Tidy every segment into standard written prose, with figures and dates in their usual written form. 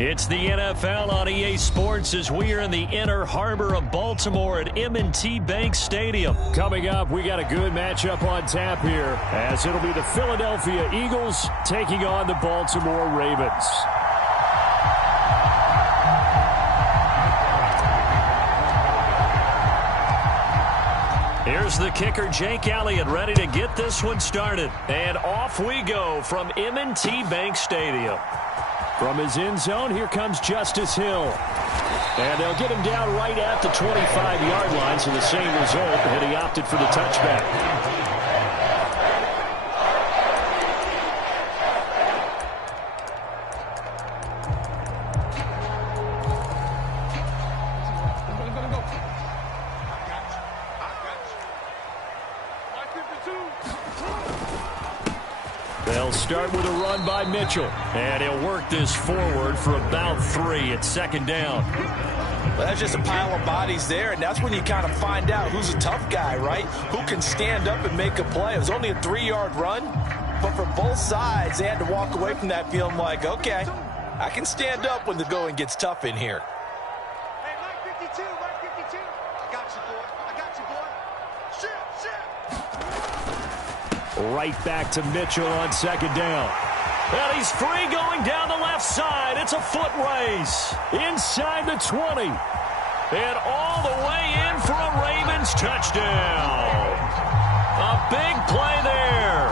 It's the NFL on EA Sports as we are in the inner harbor of Baltimore at M&T Bank Stadium. Coming up, we got a good matchup on tap here, as it'll be the Philadelphia Eagles taking on the Baltimore Ravens. Here's the kicker, Jake Elliott, ready to get this one started. And off we go from M&T Bank Stadium. From his end zone, here comes Justice Hill. And they'll get him down right at the 25-yard line, so the same result, and he opted for the touchback. They'll start with a run by Mitchell. And he'll work this forward for about 3 at second down. Well, that's just a pile of bodies there, and that's when you kind of find out who's a tough guy, right? Who can stand up and make a play. It was only a 3-yard run, but for both sides, they had to walk away from that feeling like, okay, I can stand up when the going gets tough in here. Hey, Mike 52, Mike 52. I got you, boy. I got you, boy. Shit. Right back to Mitchell on second down. And he's free going down the left side. It's a foot race. Inside the 20. And all the way in for a Ravens touchdown. A big play there.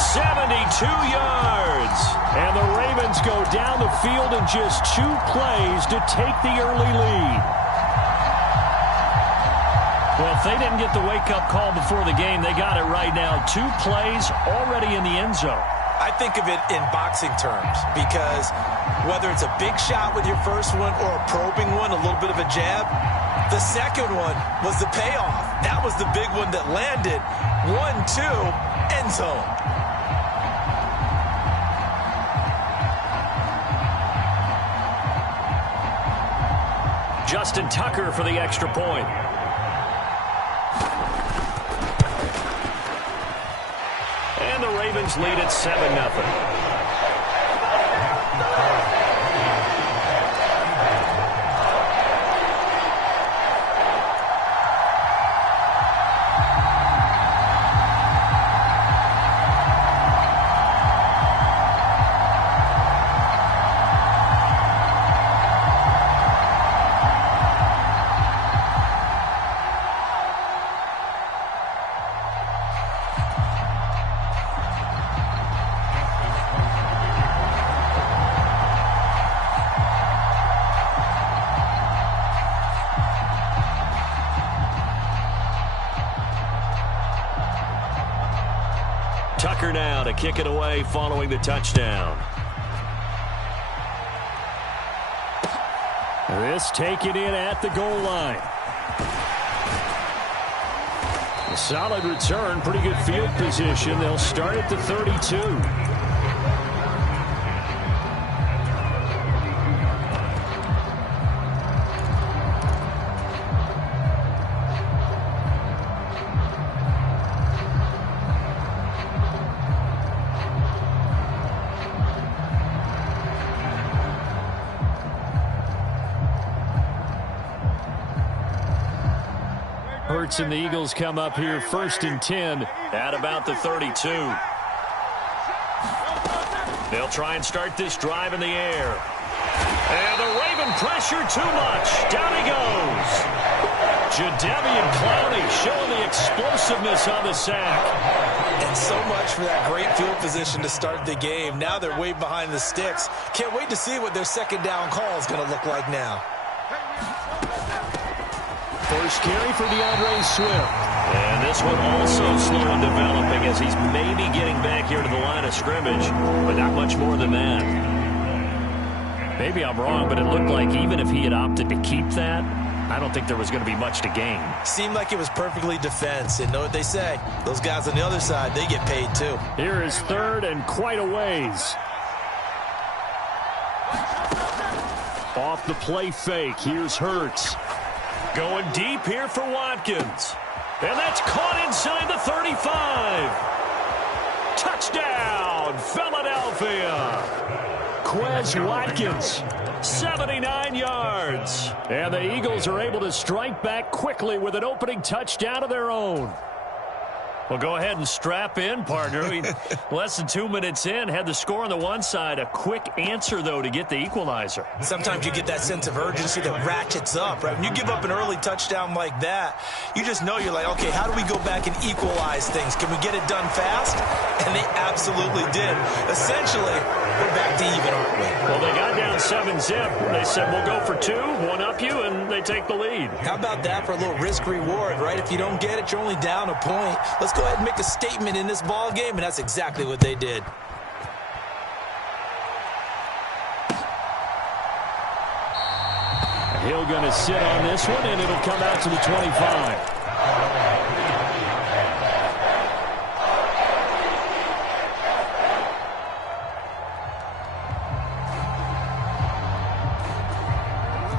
72 yards. And the Ravens go down the field in just 2 plays to take the early lead. Well, if they didn't get the wake-up call before the game, they got it right now. 2 plays already in the end zone. I think of it in boxing terms because whether it's a big shot with your first one or a probing one, a little bit of a jab, the second one was the payoff. That was the big one that landed. 1-2, end zone. Justin Tucker for the extra point. And the Ravens lead at 7-0. Tucker now to kick it away following the touchdown. This taken in at the goal line. A solid return, pretty good field position. They'll start at the 32. Hurts and the Eagles come up here 1st and 10 at about the 32. They'll try and start this drive in the air. And the Raven pressure too much. Down he goes. Jadeveon Clowney showing the explosiveness on the sack. And so much for that great field position to start the game. Now they're way behind the sticks. Can't wait to see what their second down call is going to look like now. First carry for DeAndre Swift. And this one also slow in developing as he's maybe getting back here to the line of scrimmage, but not much more than that. Maybe I'm wrong, but it looked like even if he had opted to keep that, I don't think there was going to be much to gain. Seemed like it was perfectly defense. And know what they say? Those guys on the other side, they get paid too. Here is 3rd and quite a ways. Off the play fake. Here's Hurts. Going deep here for Watkins. And that's caught inside the 35. Touchdown, Philadelphia. Quez Watkins. 79 yards. And the Eagles are able to strike back quickly with an opening touchdown of their own. Well, go ahead and strap in, partner. Less than 2 minutes in, had the score on the one side. A quick answer, though, to get the equalizer. Sometimes you get that sense of urgency that ratchets up, right? When you give up an early touchdown like that, you just know you're like, okay, how do we go back and equalize things? Can we get it done fast? And they absolutely did. Essentially, we're back to even, aren't we? Well, they got down 7-zip. They said, we'll go for 2, one up you, and they take the lead. How about that for a little risk-reward, right? If you don't get it, you're only down a point. Let's go ahead and make a statement in this ball game, and that's exactly what they did. Hill going to sit on this one, and it'll come out to the 25.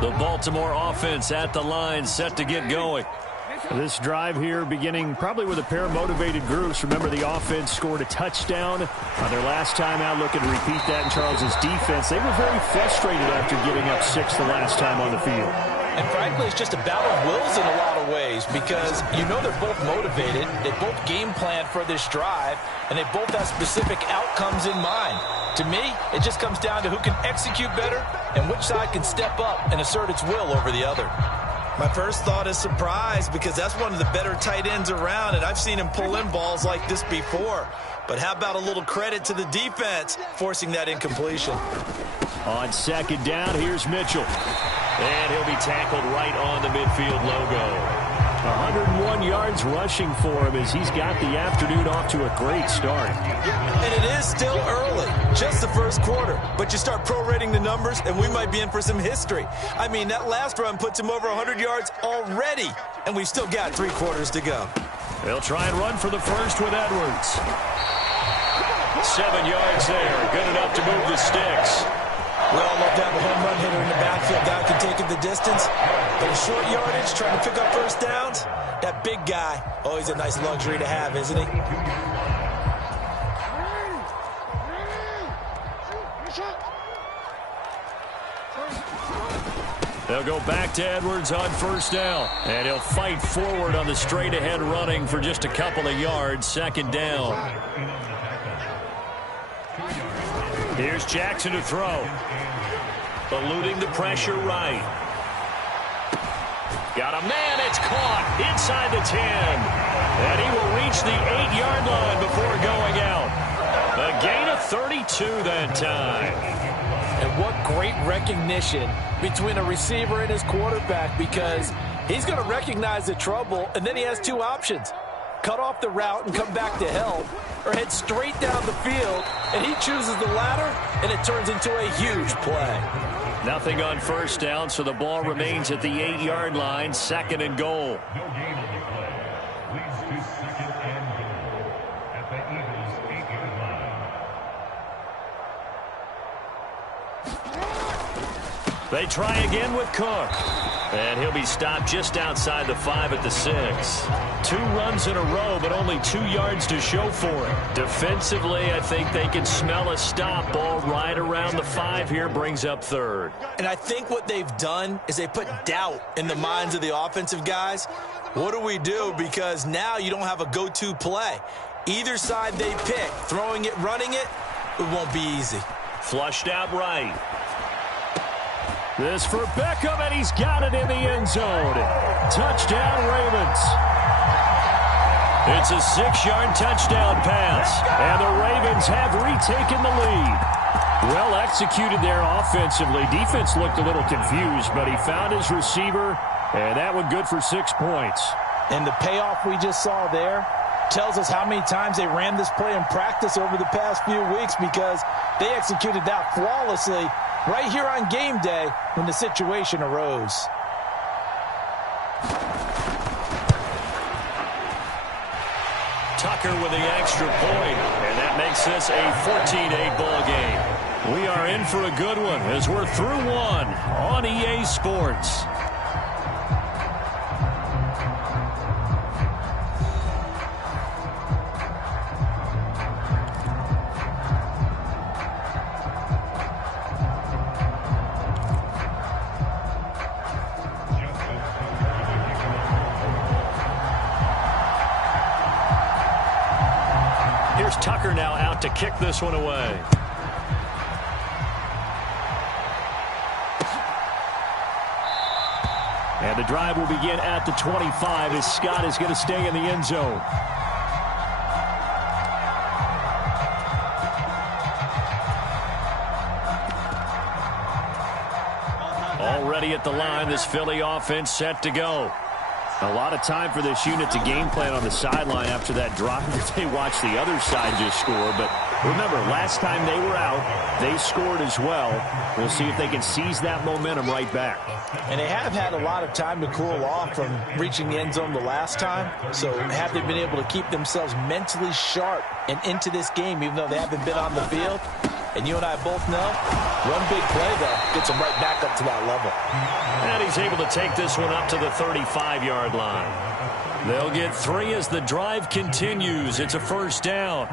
The Baltimore offense at the line, set to get going. This drive here beginning probably with a pair of motivated groups. Remember, the offense scored a touchdown on their last time out, looking to repeat that in Charles's defense. They were very frustrated after giving up 6 the last time on the field. And frankly, it's just a battle of wills in a lot of ways because you know they're both motivated. They both game plan for this drive, and they both have specific outcomes in mind. To me, it just comes down to who can execute better and which side can step up and assert its will over the other. My first thought is surprise because that's one of the better tight ends around, and I've seen him pull in balls like this before. But how about a little credit to the defense forcing that incompletion? On second down, here's Mitchell. And he'll be tackled right on the midfield logo. 101 yards rushing for him as he's got the afternoon off to a great start. And it is still early, just the first quarter. But you start prorating the numbers, and we might be in for some history. I mean, that last run puts him over 100 yards already, and we've still got 3 quarters to go. They'll try and run for the first with Edwards. 7 yards there, good enough to move the sticks. We all love to have a home run hitter in the backfield. Guy can take it the distance. But in short yardage, trying to pick up first downs, that big guy, always a nice luxury to have, isn't he? They'll go back to Edwards on first down. And he'll fight forward on the straight-ahead running for just a couple of yards. Second down. Here's Jackson to throw. Eluding the pressure right. Got a man, it's caught inside the 10. And he will reach the 8-yard line before going out. A gain of 32 that time. And what great recognition between a receiver and his quarterback, because he's going to recognize the trouble, and then he has 2 options. Cut off the route and come back to help, or head straight down the field, and he chooses the latter, and it turns into a huge play. Nothing on first down, so the ball remains at the 8-yard line, second and goal. They try again with Cook. And he'll be stopped just outside the 5 at the 6. 2 runs in a row, but only 2 yards to show for it. Defensively, I think they can smell a stop. Ball right around the 5 here, brings up third. And I think what they've done is they put doubt in the minds of the offensive guys. What do we do? Because now you don't have a go-to play. Either side they pick, throwing it, running it, it won't be easy. Flushed out right. This for Beckham, and he's got it in the end zone. Touchdown, Ravens. It's a 6-yard touchdown pass, and the Ravens have retaken the lead. Well executed there offensively. Defense looked a little confused, but he found his receiver, and that one good for 6 points. And the payoff we just saw there tells us how many times they ran this play in practice over the past few weeks, because they executed that flawlessly right here on game day when the situation arose. Tucker with the extra point, and that makes this a 14-8 ball game. We are in for a good one as we're through one on EA Sports. out to kick this one away. And the drive will begin at the 25 as Scott is going to stay in the end zone. Already at the line, this Philly offense set to go. A lot of time for this unit to game plan on the sideline after that drive that they watched the other side just score. But remember, last time they were out, they scored as well. We'll see if they can seize that momentum right back. And they have had a lot of time to cool off from reaching the end zone the last time. So have they been able to keep themselves mentally sharp and into this game, even though they haven't been on the field? And you and I both know, one big play, though, gets them right back up to that level. And he's able to take this one up to the 35-yard line. They'll get 3 as the drive continues. It's a first down.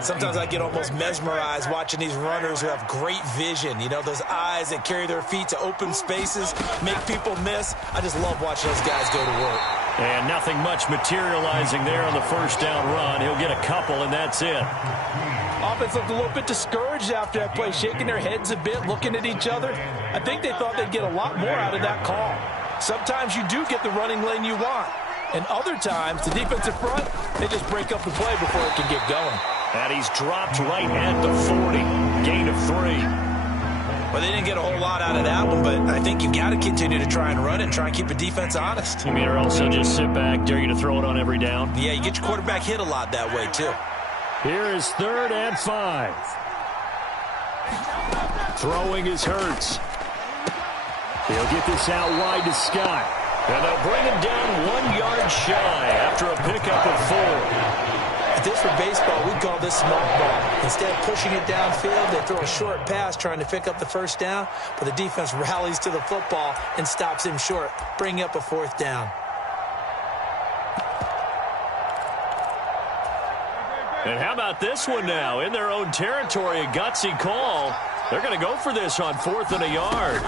Sometimes I get almost mesmerized watching these runners who have great vision. You know, those eyes that carry their feet to open spaces, make people miss. I just love watching those guys go to work. And nothing much materializing there on the first down run. He'll get a couple, and that's it. Offense looked a little bit discouraged after that play, shaking their heads a bit, looking at each other. I think they thought they'd get a lot more out of that call. Sometimes you do get the running lane you want. And other times, the defensive front, they just break up the play before it can get going. And he's dropped right at the 40. Gain of 3. Well, they didn't get a whole lot out of that one, but I think you got to continue to try and run it and try and keep the defense honest. You mean or also just sit back, dare you to throw it on every down? Yeah, you get your quarterback hit a lot that way, too. Here is 3rd and 5. Throwing is Hurts. He'll get this out wide to Scott. And they'll bring him down 1 yard shy after a pickup of 4. If this were baseball, we'd call this smoke ball. Instead of pushing it downfield, they throw a short pass trying to pick up the first down, but the defense rallies to the football and stops him short, bringing up a 4th down. And how about this one now? In their own territory, a gutsy call. They're going to go for this on 4th and a yard.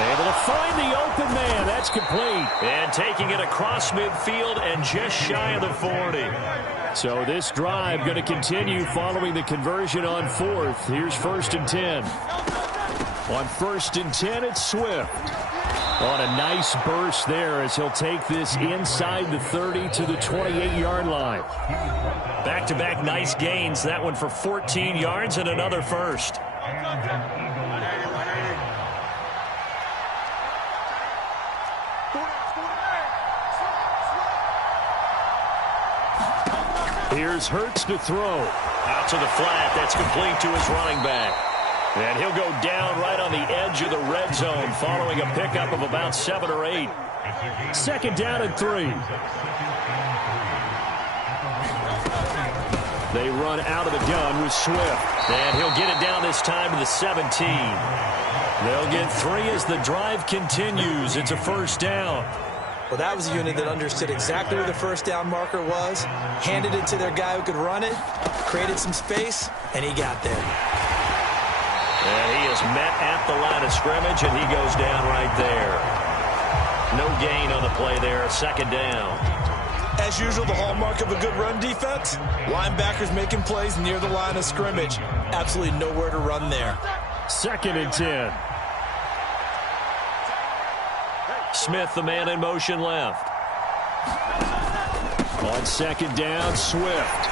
Able to find the open man. That's complete. And taking it across midfield and just shy of the 40. So this drive going to continue following the conversion on 4th. Here's 1st and 10. On 1st and 10, it's Swift. On a nice burst there as he'll take this inside the 30 to the 28-yard line. Back-to-back nice gains. That one for 14 yards and another first. Here's Hurts to throw. Out to the flat. That's complete to his running back. And he'll go down right on the edge of the red zone following a pickup of about 7 or 8. 2nd down and 3. They run out of the gun with Swift. And he'll get it down this time to the 17. They'll get 3 as the drive continues. It's a first down. Well, that was a unit that understood exactly where the first down marker was, handed it to their guy who could run it, created some space, and he got there. And he is met at the line of scrimmage, and he goes down right there. No gain on the play there, 2nd down. As usual, the hallmark of a good run defense, linebackers making plays near the line of scrimmage. Absolutely nowhere to run there. 2nd and 10. Smith, the man in motion left. On 2nd down, Swift.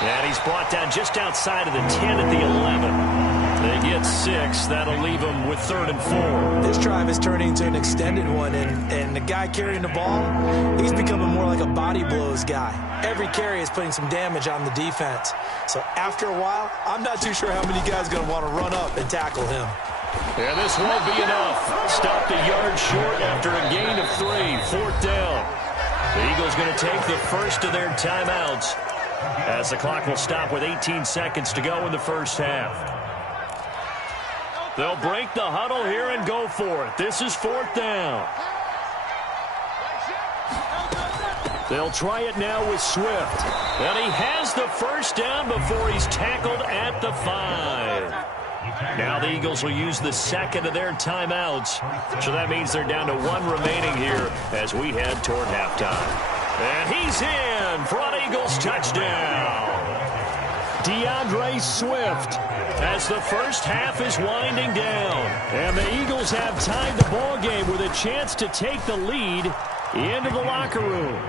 And he's brought down just outside of the 10 at the 11. They get 6. That'll leave them with 3rd and 4. This drive is turning into an extended one, and the guy carrying the ball, he's becoming more like a body blows guy. Every carry is putting some damage on the defense. So after a while, I'm not too sure how many guys are going to want to run up and tackle him. And this won't be enough. Stopped a yard short after a gain of 3. 4th down. The Eagles going to take the first of their timeouts as the clock will stop with 18 seconds to go in the first half. They'll break the huddle here and go for it. This is 4th down. They'll try it now with Swift. And he has the first down before he's tackled at the 5. Now the Eagles will use the 2nd of their timeouts. So that means they're down to 1 remaining here as we head toward halftime. And he's in for an Eagles touchdown. DeAndre Swift as the first half is winding down. And the Eagles have tied the ball game with a chance to take the lead into the locker room.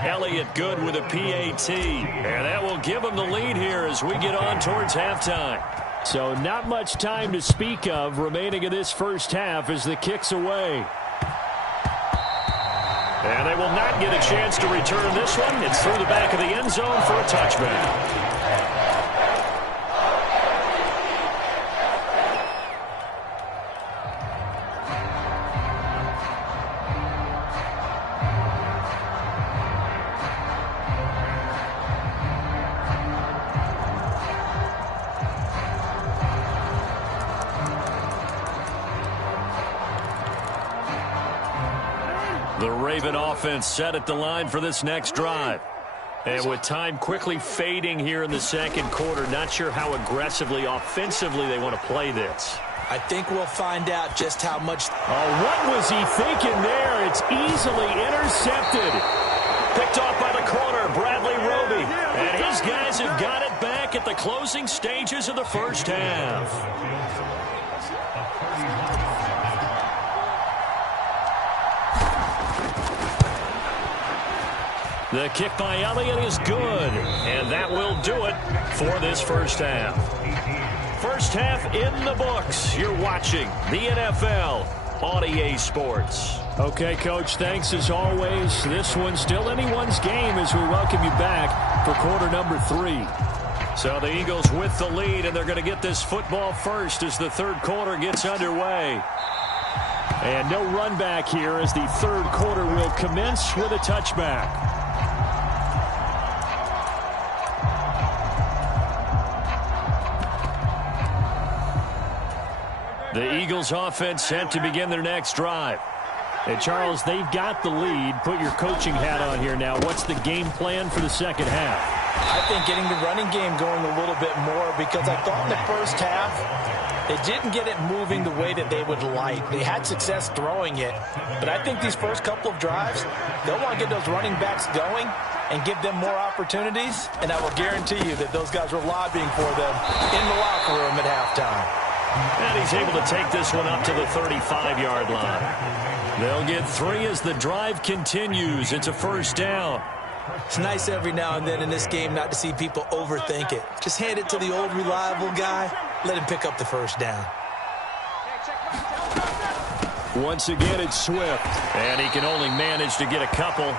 Elliott good with a PAT. And that will give them the lead here as we get on towards halftime. So not much time to speak of remaining in this first half as the kick's away. And they will not get a chance to return this one. It's through the back of the end zone for a touchback. The Raven offense set at the line for this next drive. And with time quickly fading here in the second quarter, not sure how aggressively, offensively they want to play this. I think we'll find out just how much. What was he thinking there? It's easily intercepted. Picked off by the corner, Bradley Roby. And his guys have got it back at the closing stages of the first half. The kick by Elliott is good, and that will do it for this first half. First half in the books. You're watching the NFL on EA Sports. Okay, Coach, thanks as always. This one's still anyone's game as we welcome you back for quarter number 3. So the Eagles with the lead, and they're going to get this football first as the third quarter gets underway. And no run back here as the third quarter will commence with a touchback. The Eagles offense set to begin their next drive. And Charles, they've got the lead. Put your coaching hat on here now. What's the game plan for the second half? I think getting the running game going a little bit more, because I thought in the first half they didn't get it moving the way that they would like. They had success throwing it, but I think these first couple of drives, they'll want to get those running backs going and give them more opportunities, and I will guarantee you that those guys were lobbying for them in the locker room at halftime. And he's able to take this one up to the 35-yard line. They'll get 3 as the drive continues. It's a first down. It's nice every now and then in this game not to see people overthink it. Just hand it to the old reliable guy. Let him pick up the first down. Once again, it's Swift. And he can only manage to get a couple.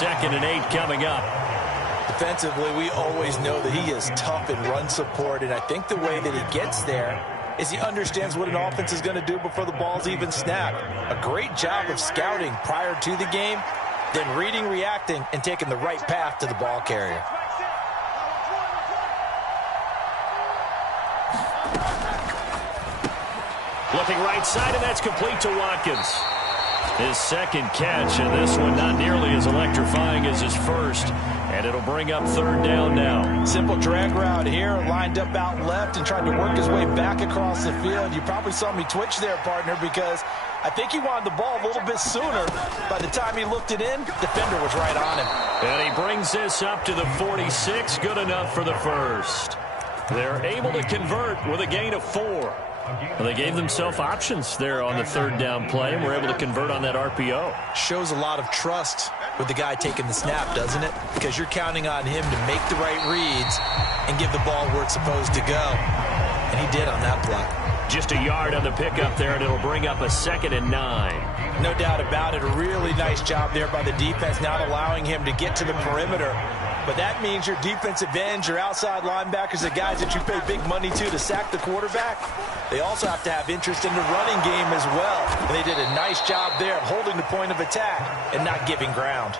2nd and 8 coming up. Defensively, we always know that he is tough in run support, and I think the way that he gets there is he understands what an offense is going to do before the ball's even snapped. A great job of scouting prior to the game, then reading, reacting, and taking the right path to the ball carrier. Looking right side, and that's complete to Watkins. His second catch, and this one not nearly as electrifying as his first. And it'll bring up third down now. Simple drag route here, lined up out left and tried to work his way back across the field. You probably saw me twitch there, partner, because I think he wanted the ball a little bit sooner. By the time he looked it in, defender was right on him. And he brings this up to the 46. Good enough for the first. They're able to convert with a gain of 4. Well, they gave themselves options there on the third down play, and were able to convert on that RPO. Shows a lot of trust with the guy taking the snap, doesn't it? Because you're counting on him to make the right reads and give the ball where it's supposed to go. And he did on that play. Just a yard on the pickup there, and it'll bring up a 2nd and 9. No doubt about it. A really nice job there by the defense, not allowing him to get to the perimeter. But that means your defensive ends, your outside linebackers, the guys that you pay big money to sack the quarterback, they also have to have interest in the running game as well. And they did a nice job there of holding the point of attack and not giving ground.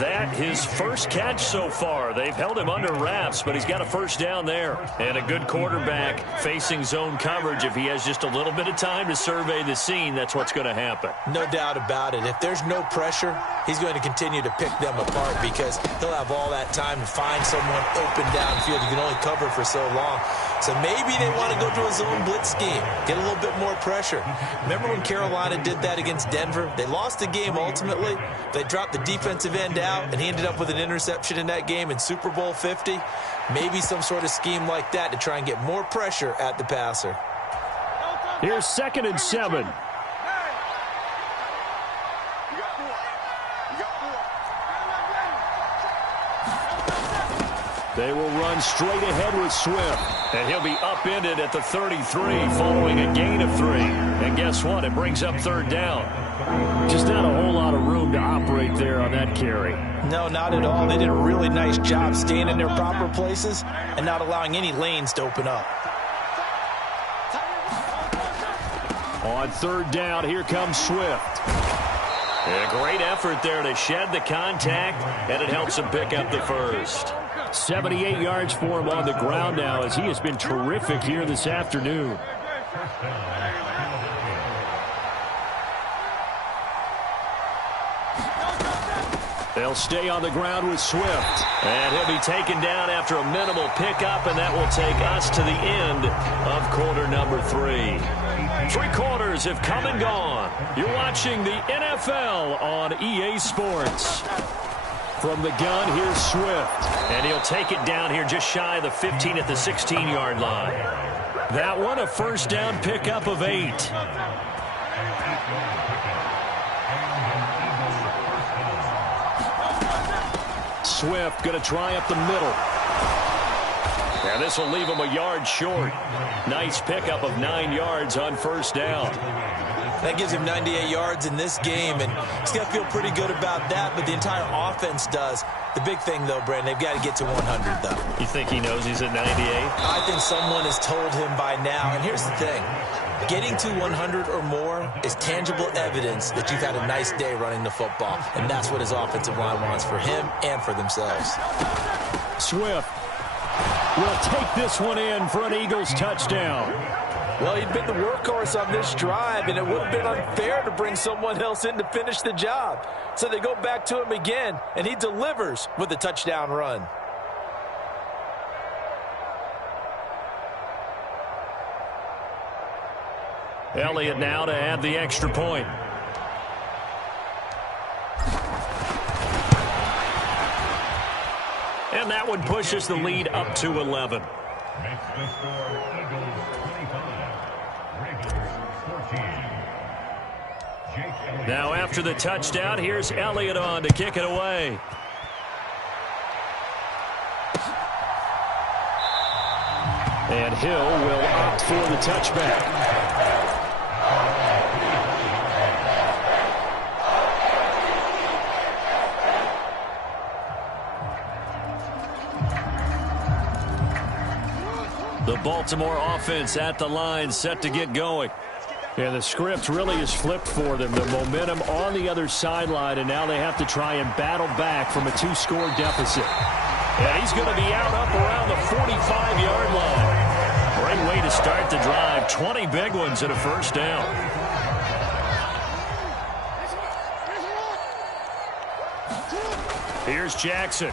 That his first catch so far. They've held him under wraps, but he's got a first down there. And a good quarterback facing zone coverage. If he has just a little bit of time to survey the scene, that's what's going to happen. No doubt about it. If there's no pressure, he's going to continue to pick them apart because he'll have all that time to find someone open downfield. You can only cover for so long. So maybe they want to go to a zone blitz scheme, get a little bit more pressure. Remember when Carolina did that against Denver? They lost the game ultimately. They dropped the defensive end out, and he ended up with an interception in that game in Super Bowl 50. Maybe some sort of scheme like that to try and get more pressure at the passer. Here's 2nd and 7. They will run straight ahead with Swift. And he'll be upended at the 33 following a gain of 3. And guess what? It brings up 3rd down. Just not a whole lot of room to operate there on that carry. No, not at all. They did a really nice job staying in their proper places and not allowing any lanes to open up. On 3rd down, here comes Swift. A great effort there to shed the contact, and it helps him pick up the first. 78 yards for him on the ground now, as he has been terrific here this afternoon. They'll stay on the ground with Swift. And he'll be taken down after a minimal pickup, and that will take us to the end of quarter number 3. 3 quarters have come and gone. You're watching the NFL on EA Sports. From the gun, here's Swift. And he'll take it down here just shy of the 15 at the 16-yard line. That one, a 1st down pickup of 8. Swift going to try up the middle. And this will leave him a yard short. Nice pickup of 9 yards on 1st down. That gives him 98 yards in this game, and he's got to feel pretty good about that, but the entire offense does. The big thing, though, Brandon, they've got to get to 100, though. You think he knows he's at 98? I think someone has told him by now, and here's the thing. Getting to 100 or more is tangible evidence that you've had a nice day running the football, and that's what his offensive line wants for him and for themselves. Swift will take this one in for an Eagles touchdown. Well, he'd been the workhorse on this drive, and it would have been unfair to bring someone else in to finish the job. So they go back to him again, and he delivers with a touchdown run. Elliott now to add the extra point. And that one pushes the lead up to 11. Now after the touchdown, here's Elliott on to kick it away. And Hill will opt for the touchback. The Baltimore offense at the line, set to get going. Yeah, the script really is flipped for them. The momentum on the other sideline, and now they have to try and battle back from a 2-score deficit. And he's going to be out up around the 45-yard line. Great way to start the drive. 20 big ones and a 1st down. Here's Jackson.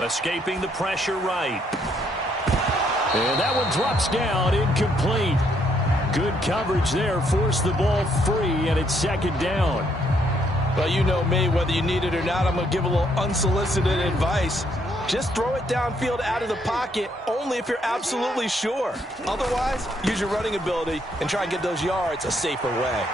Escaping the pressure right. And that one drops down, incomplete. Good coverage there, forced the ball free, and it's 2nd down. Well, you know me, whether you need it or not, I'm going to give a little unsolicited advice. Just throw it downfield out of the pocket only if you're absolutely sure. Otherwise, use your running ability and try and get those yards a safer way.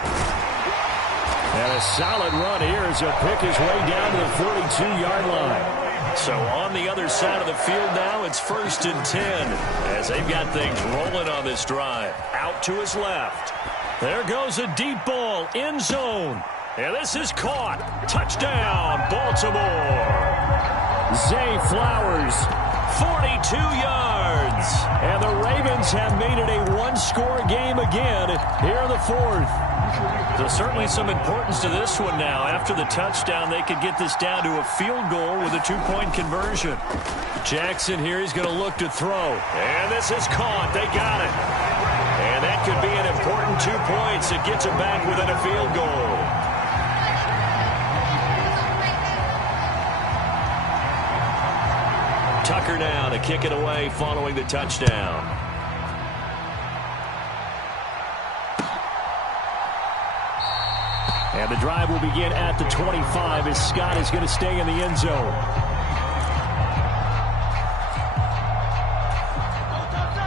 And a solid run here as he'll pick his way down to the 42-yard line. So on the other side of the field now, it's 1st and 10 as they've got things rolling on this drive. Out to his left. There goes a deep ball, end zone. And this is caught. Touchdown, Baltimore. Zay Flowers, 42 yards. And the Ravens have made it a 1-score game again here in the 4th. There's certainly some importance to this one now. After the touchdown, they could get this down to a field goal with a 2-point conversion. Jackson here, he's going to look to throw. And this is caught. They got it. And that could be an important 2 points. It gets it back within a field goal. Tucker now to kick it away following the touchdown. And the drive will begin at the 25 as Scott is going to stay in the end zone.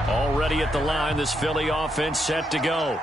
Already at the line, this Philly offense set to go.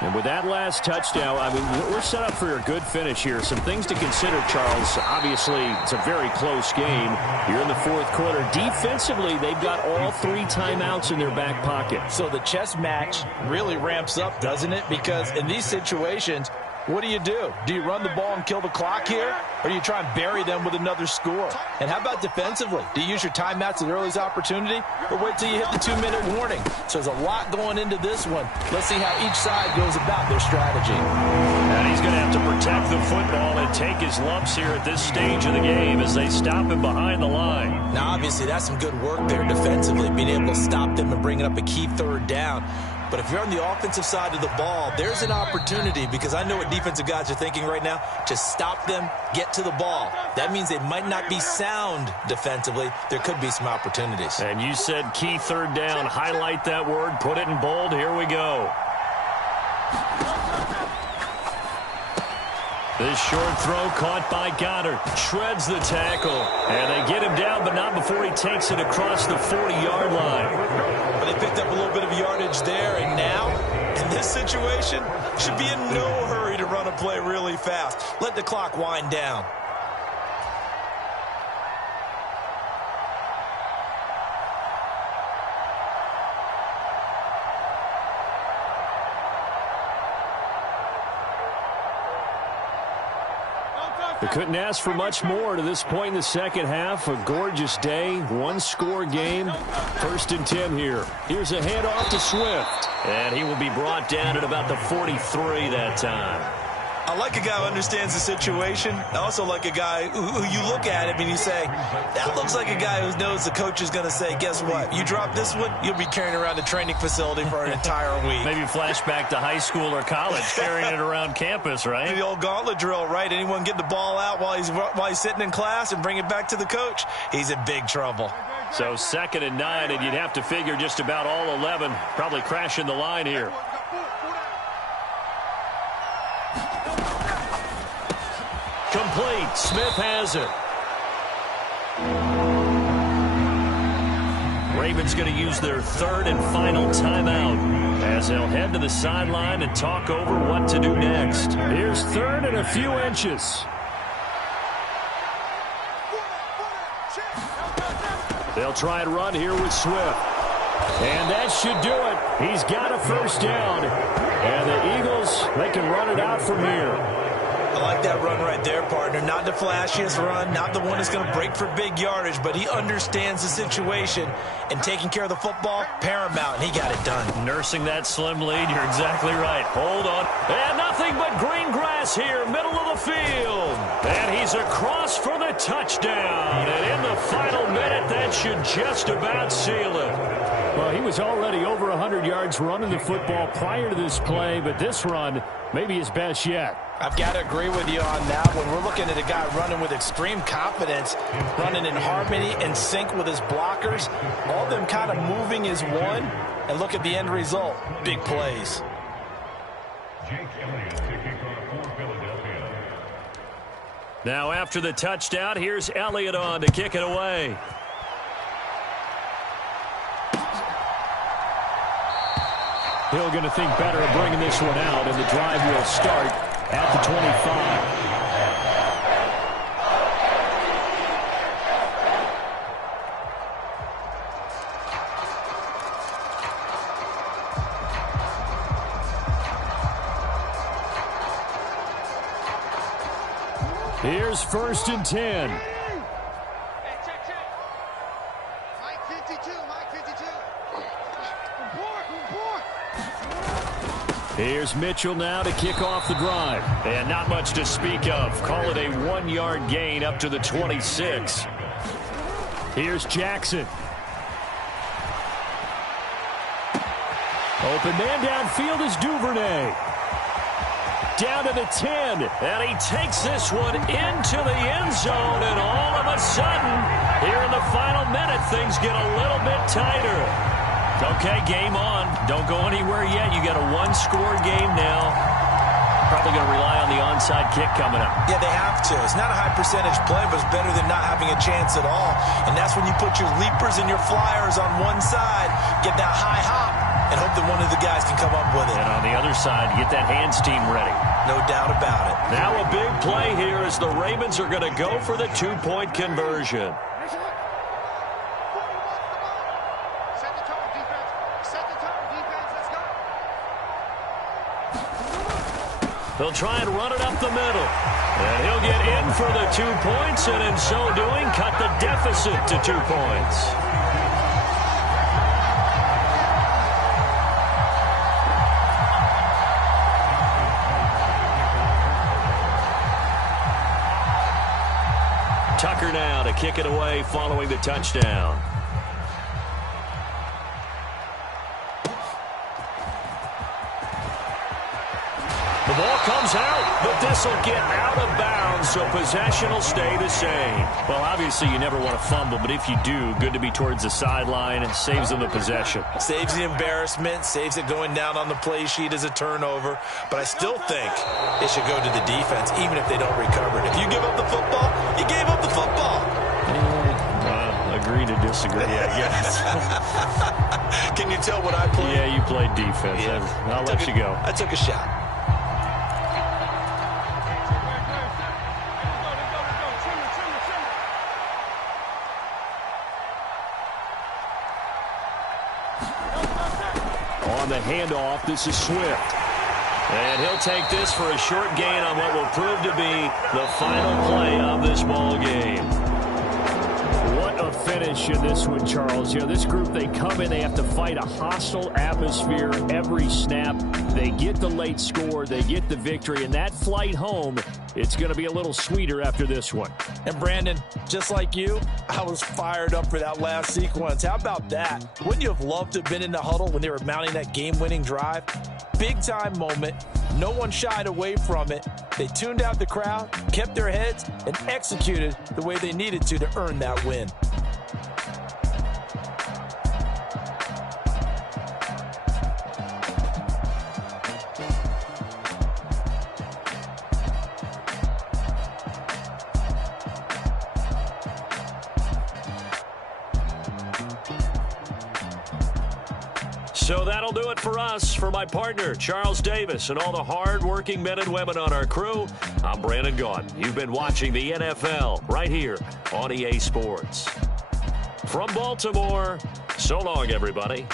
And with that last touchdown, I mean, we're set up for a good finish here. Some things to consider, Charles. Obviously, it's a very close game. You're in the fourth quarter. Defensively, they've got all 3 timeouts in their back pocket. So the chess match really ramps up, doesn't it? Because in these situations, what do? Do you run the ball and kill the clock here? Or do you try and bury them with another score? And how about defensively? Do you use your timeouts at the earliest opportunity? Or wait till you hit the 2-minute warning? So there's a lot going into this one. Let's see how each side goes about their strategy. And he's going to have to protect the football and take his lumps here at this stage of the game as they stop him behind the line. Now, obviously, that's some good work there defensively, being able to stop them and bringing up a key third down. But if you're on the offensive side of the ball, there's an opportunity, because I know what defensive guys are thinking right now, to stop them, get to the ball. That means they might not be sound defensively. There could be some opportunities. And you said key third down. Highlight that word. Put it in bold. Here we go. This short throw caught by Goddard. Shreds the tackle. And they get him down, but not before he takes it across the 40-yard line. But they picked up a little bit of yardage there, and now, in this situation, should be in no hurry to run a play really fast. Let the clock wind down. They couldn't ask for much more to this point in the second half. A gorgeous day, one-score game. 1st and 10 here. Here's a handoff to Swift. And he will be brought down at about the 43 that time. I like a guy who understands the situation. I also like a guy who you look at him and you say, that looks like a guy who knows the coach is going to say, guess what? You drop this one, you'll be carrying around the training facility for an entire week. Maybe flashback to high school or college, carrying it around campus, right? The old gauntlet drill, right? Anyone get the ball out while he's sitting in class and bring it back to the coach? He's in big trouble. So 2nd and 9, and you'd have to figure just about all 11 probably crashing the line here. Complete. Smith has it. Ravens going to use their 3rd and final timeout as they'll head to the sideline and talk over what to do next. Here's 3rd and a few inches. They'll try and run here with Swift. And that should do it. He's got a 1st down. And the Eagles, they can run it out from here. I like that run right there, partner. Not the flashiest run, not the one that's going to break for big yardage, but he understands the situation, and taking care of the football, paramount, and he got it done. Nursing that slim lead, you're exactly right. Hold on. And nothing but green grass here, middle of the field. And he's across for the touchdown. And in the final minute, that should just about seal it. Well, he was already over 100 yards running the football prior to this play, but this run may be his best yet. I've got to agree with you on that one. We're looking at a guy running with extreme confidence, running in harmony and sync with his blockers, all of them kind of moving as one, and look at the end result. Big plays. Now after the touchdown, here's Elliott on to kick it away. Hill going to think better of bringing this one out, and the drive will start at the 25. Here's 1st and 10. Mike 52, Mike 52. Here's Mitchell now to kick off the drive. And not much to speak of. Call it a 1-yard gain up to the 26. Here's Jackson. Open man downfield is Duvernay. Down to the 10. And he takes this one into the end zone, and all of a sudden, here in the final minute, things get a little bit tighter. Okay, game on. Don't go anywhere yet. You got a one-score game now. Probably going to rely on the onside kick coming up. Yeah, they have to. It's not a high-percentage play, but it's better than not having a chance at all. And that's when you put your leapers and your flyers on one side, get that high hop, and hope that one of the guys can come up with it. And on the other side, get that hands team ready. No doubt about it. Now a big play here as the Ravens are going to go for the two-point conversion. They'll try and run it up the middle. And he'll get in for the 2 points, and in so doing, cut the deficit to 2 points. Tucker now to kick it away following the touchdown. The ball comes out, but this will get out of bounds, so possession will stay the same. Well, obviously you never want to fumble, but if you do, good to be towards the sideline. It saves them the possession. Saves the embarrassment, saves it going down on the play sheet as a turnover. But I still think it should go to the defense, even if they don't recover it. If you give up the football, you gave up the football. Agree to disagree, I guess. Can you tell what I played? Yeah, you played defense. Yeah. I'll let you go. I took a shot. On the handoff, this is Swift. And he'll take this for a short gain on what will prove to be the final play of this ball game. What a finish in this one, Charles. You know, this group, they come in, they have to fight a hostile atmosphere every snap. They get the late score, they get the victory, and that flight home, it's going to be a little sweeter after this one. And Brandon, just like you, I was fired up for that last sequence. How about that? Wouldn't you have loved to have been in the huddle when they were mounting that game-winning drive? Big-time moment. No one shied away from it. They tuned out the crowd, kept their heads, and executed the way they needed to earn that win. So that'll do it for us. For my partner, Charles Davis, and all the hard-working men and women on our crew, I'm Brandon Gaudin. You've been watching the NFL right here on EA Sports. From Baltimore, so long, everybody.